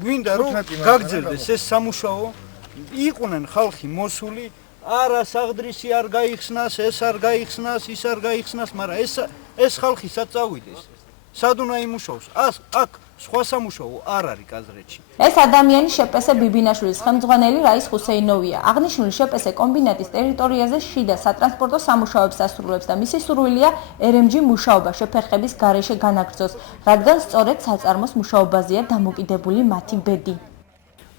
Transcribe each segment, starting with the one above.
გვინდა რომ გაგრძელდეს ეს სამუშაო, იყვნენ ხალხი მოსული, არა საღდრისი არ გაიხსნას, ეს არ გაიხსნას, ის არ გაიხსნას, მაგრამ ეს ხალხი სად წავიდეს? სად უნდა იმუშაოს? აქ სხვა სამუშაო არ არის კაზრეთში. ეს ადამიანი შეპესე ბიბინაშვილის ხელმძღვანელი რაის ხუსეინოვია. აღნიშნული შეპესე კომბინატის ტერიტორიაზე შიდა სატრანსპორტო სამუშაოებს ასრულებს და მისი სურვილია RMG მუშაობა შეფერხების გარეშე განაგრძოს, რადგან სწორედ საწარმოს მუშაობაზეა დამოკიდებული მათი ბედი.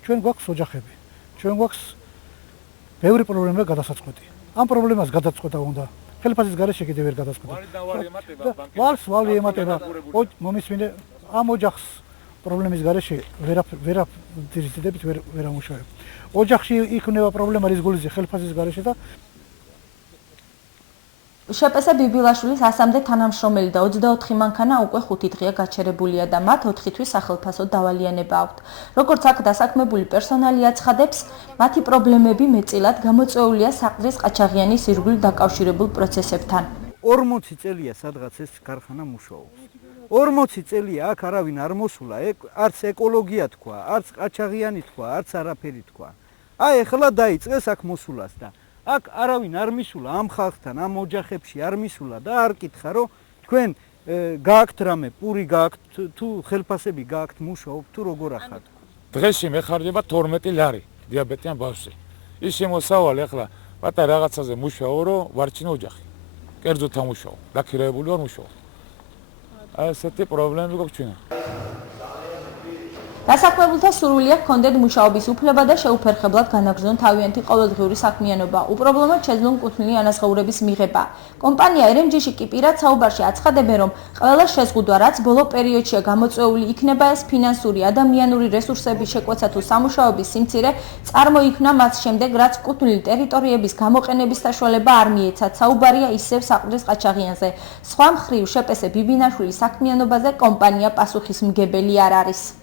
ჩვენ გვაქვს ოჯახები. ჩვენ გვაქვს ბევრი პრობლემა გადასაწყვეტი. ამ პრობლემას გადაწყვეტა უნდა. ხელფასის გარეშე კიდევ ვერ გადაწყვეტა. ვალი ემატება. მომისმინე ამ ოჯახს პრობლემის გარეშე ვერაფერდებით ვერ ამუშავებ. ოჯახში იქნება პრობლემა რის გულზე ხელფასის გარეშე და შეპესე ბიბილაშვილის 100-მდე თანამშრომელი და 24 მანქანა უკვე 5 დღეა გაჩერებულია და მათ 4 თვის სახელფასო დავალიანება აქვთ. როგორც აქ დასაქმებული პერსონალი აცხადებს, მათი პრობლემები მეტწილად გამოწვეულია საყდრის ყაჩაღიანის ირგვლივ დაკავშირებულ პროცესებთან. 40 წელია სადღაც ეს ქარხანა მუშაობს. 40 წელია აქ არავინ არ მოსულა, არც ეკოლოგია თქვა, არც ყაჩაღიანი თქვა, არც არაფერი თქვა. აი ეხლა დაიწყეს აქ მოსულას და აქ არავინ არ მისულა ამ ხალხთან, ამ ოჯახებში არ მისულა და არ კითხა, რომ თქვენ გააქვთ რამე, პური გააქვთ, თუ ხელფასები გააქვთ, მუშაობთ თუ როგორ ახართ. დღეში მეხარჯება 12 ლარი დიაბეტიან ბავშვზე. ის შემოსავალი ახლა პატარა რაღაცაზე მუშაო, რომ ვარჩინო ოჯახი. კერძოდ ამუშაო, დაქირავებული ვარ მუშაო. აი ესეთი პრობლემები გვაქვს ჩვენ. დასაქმებულთა სურვილია ჰქონდეთ მუშაობის უფლება და შეუფერხებლად განაგრძონ თავიანთი ყოველდღიური საქმიანობა. უპრობლემოდ შეძლონ კუთვნილი ანაზღაურების მიღება. კომპანია RMG-ში კი პირად საუბარში აცხადებენ, რომ ყველა შეზღუდვა, რაც ბოლო პერიოდშია გამოწვეული, იქნება ეს ფინანსური, ადამიანური რესურსების შეკვეცა თუ სამუშაოების სიმცირე, წარმოიქმნა მას შემდეგ, რაც კუთვნილი ტერიტორიების გამოყენების საშუალება არ მიეცათ. საუბარია ისევ საყდრის ყაჩაღიანზე. სხვა მხრივ, შეპესე ბიბინაშვილის საქმიანობაზე კომპანია პასუხისმგებელი არ არის.